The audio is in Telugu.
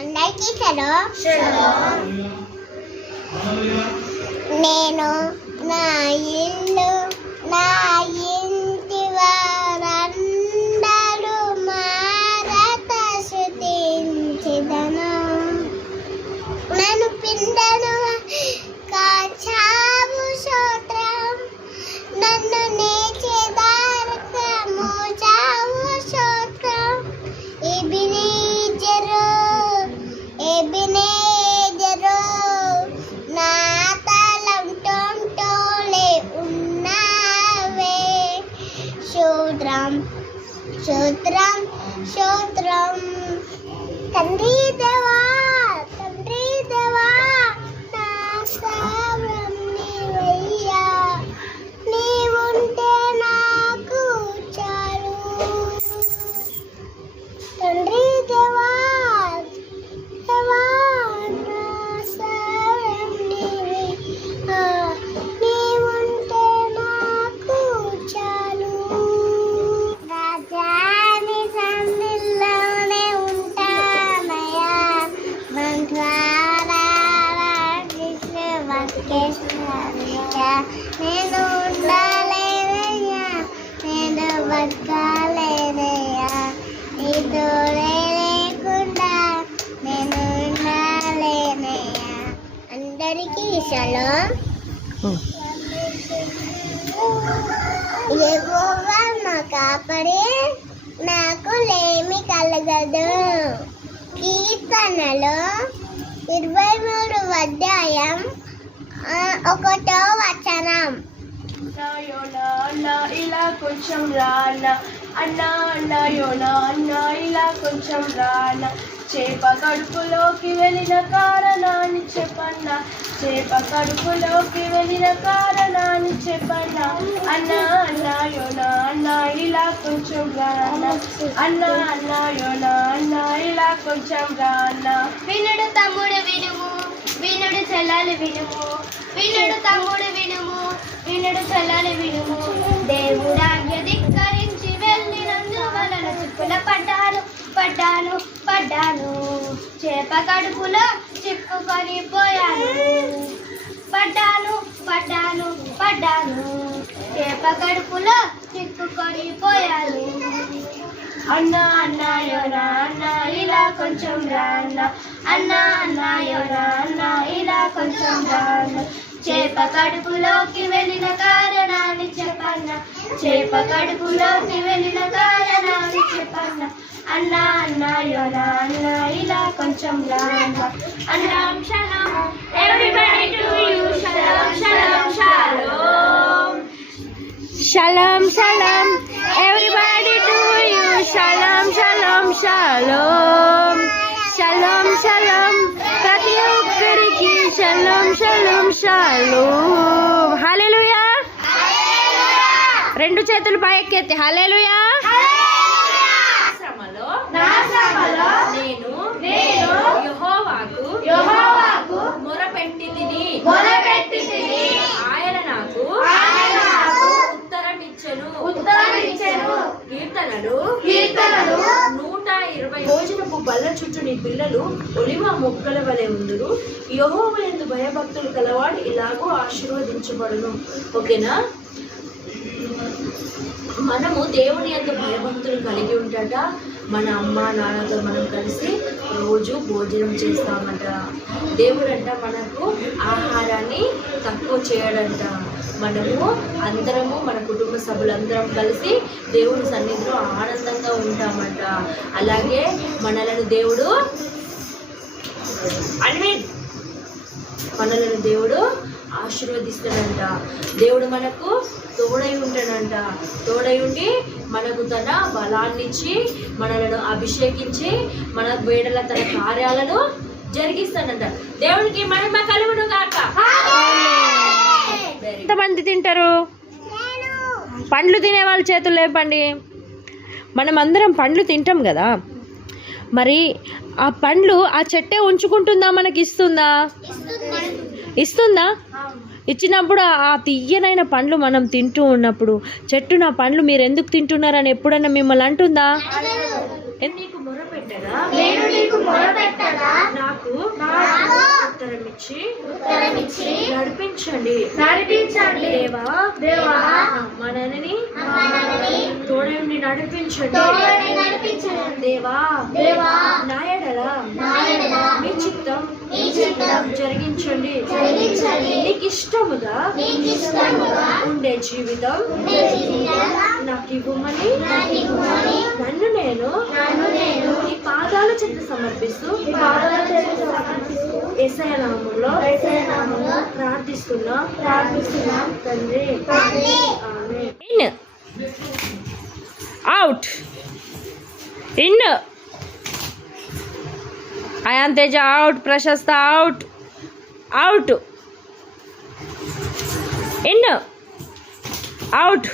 అందరికీ నేను నా ఇల్లు నా ఇంటి వారందరూ మారత శుద్ధించెదను. నన్ను పిండను కాచావు స్తోత్రం, నన్ను నేర్చేదారక మోచావు స్తోత్రం. ఎబినేజరు నా తలంటోలే ఉన్నావే. స్తోత్రం స్తోత్రం స్తోత్రం. తండ్రి దేవా నా సర్వం నీవయ్యా, నీవుంటే నాకు చాలు. తండ్రి దేవా నా సర్వం నీవయ్యా, నీవుంటే నాకు చాలు. రాజాని సన్నిధిలోనే ఉంటానయ్యా, నేను ఉండాలేనయ్యా, నేను బతకాలేనయ్యా, నీతో లేకుండా నేను ఉండాలేనయ్యా. అందరికీ షలోమ్. యెహోవా నా కాపరి, నాకు లేమి కలగదు. కీర్తనలు 23 అధ్యాయం 1వ వచనం. అన్నా ఇలా కొంచెం రానా, అన్నా ఇలా కొంచెం రానా. చేప కడుపులోకి వెళ్ళిన కారణాన్ని చెప్పన్నా, చేప కడుపులోకి వెళ్ళిన కారణాన్ని చెప్పన్నా. అన్నా ఇలా కొంచెం రానా, అన్నా ఇలా కొంచెం రానా. వినుడు తమ్ముడు వినుము, వినుడు చెల్లెలు వినుము, వినుడు తమ్ముడు వినుము, వినుడు చెల్లెలు వినుము. దేవుడాజ్ఞ ధిక్కరించి వెళ్ళినందువలన చిక్కుల పడ్డాను. చేప కడుపులో చిక్కుకొని పోయాను. పడ్డాను. చేప కడుపులో చిక్కుకొని పోయాను. అన్నా ఇలా కొంచెం రానా, అన్నా ఇలా కొంచెం రానా. చేప కడుపులోకి వెళ్ళిన కారణాన్ని చెప్పన్నా, చేప కడుపులోకి వెళ్ళిన కారణాన్ని చెప్పన్నా. అన్నా ఇలా కొంచెం రానా. అన్నాం shalom. Everybody to you, shalom, shalom, shalom. Shalom, shalom. Everybody to you. Shalom, shalom, shalom. Shalom, shalom. ప్రతి ఒక్కరికి shalom, shalom, shalom. హల్లెలూయా. రెండు చేతులు పైకెత్తి హల్లెలూయా. నా శ్రమలో నేను యెహోవాకు మొరపెట్టితిని. ఆయన నాకు ఉత్తరమిచ్చెను. కీర్తనలు 120. భోజనపు బల్ల చుట్టూ నీ పిల్లలు ఒలివ మొక్కల వలె ఉందురు. యెహోవా యందు భయభక్తులు కలవాడు ఇలాగూ ఆశీర్వదించబడును. ఓకేనా? మనము దేవుని యందు భయభక్తులు కలిగి ఉంటాట. మన అమ్మ నాన్నతో మనం కలిసి రోజు భోజనం చేస్తామంట. దేవుడంట మనకు ఆహారాన్ని తక్కువ చేయడంట. మనము అందరము మన కుటుంబ సభ్యులందరం కలిసి దేవుని సన్నిధిలో ఆనందంగా ఉంటామంట. అలాగే మనలను దేవుడు ఆశీర్వదిస్తాడంట. దేవుడు మనకు తోడై ఉంటాడంట. తోడై ఉండి మనకు తన బలాన్నిచ్చి మనలను అభిషేకించి మన వేడల తన కార్యాలను జరిగిస్తాడంట. దేవునికి మహిమ కలుగును గాక. ఎంతమంది తింటారు? పండ్లు తినే వాళ్ళ చేతులు లేపండి. మనం అందరం పండ్లు తింటాం కదా, మరి ఆ పండ్లు ఆ చెట్టే ఉంచుకుంటుందా, మనకి ఇస్తుందా? ఇచ్చినప్పుడు ఆ తీయనైన పండ్లు మనం తింటూ ఉన్నప్పుడు చెట్టు నా పండ్లు మీరు ఎందుకు తింటున్నారని ఎప్పుడన్నా మిమ్మల్ని అంటుందా? నీకు మొరపెట్టగా ఇచ్చి ఉత్తరమిచ్చి నడిపించండి. నడిపించండి. దేవా దేవా మనని మనల్ని తోడేండి నడిపించండి. తోడని నడిపించండి. దేవా దేవా నా ఎడల నా ఎడల మీ చిత్తం మీ చిత్తం జరిగించండి. జరిగించండి. నీకు ఇష్టముగా నీకు ఇష్టముగా ఉండే జీవితం ఉండే జీవితం నాకు ఇవ్వమని నాకు ఇవ్వమని నన్ను నేను నన్ను నేను నీ పాదాల చెంత సమర్పిస్తూ నీ పాదాల చెంత సమర్పిస్తూ యేసయ్య నామములో యేసయ్య నామములో ప్రార్థిస్తున్నాం తండ్రి. తండ్రి. ఆమేన్. In out in Ayan Teja out, Prashasta out, out, in out.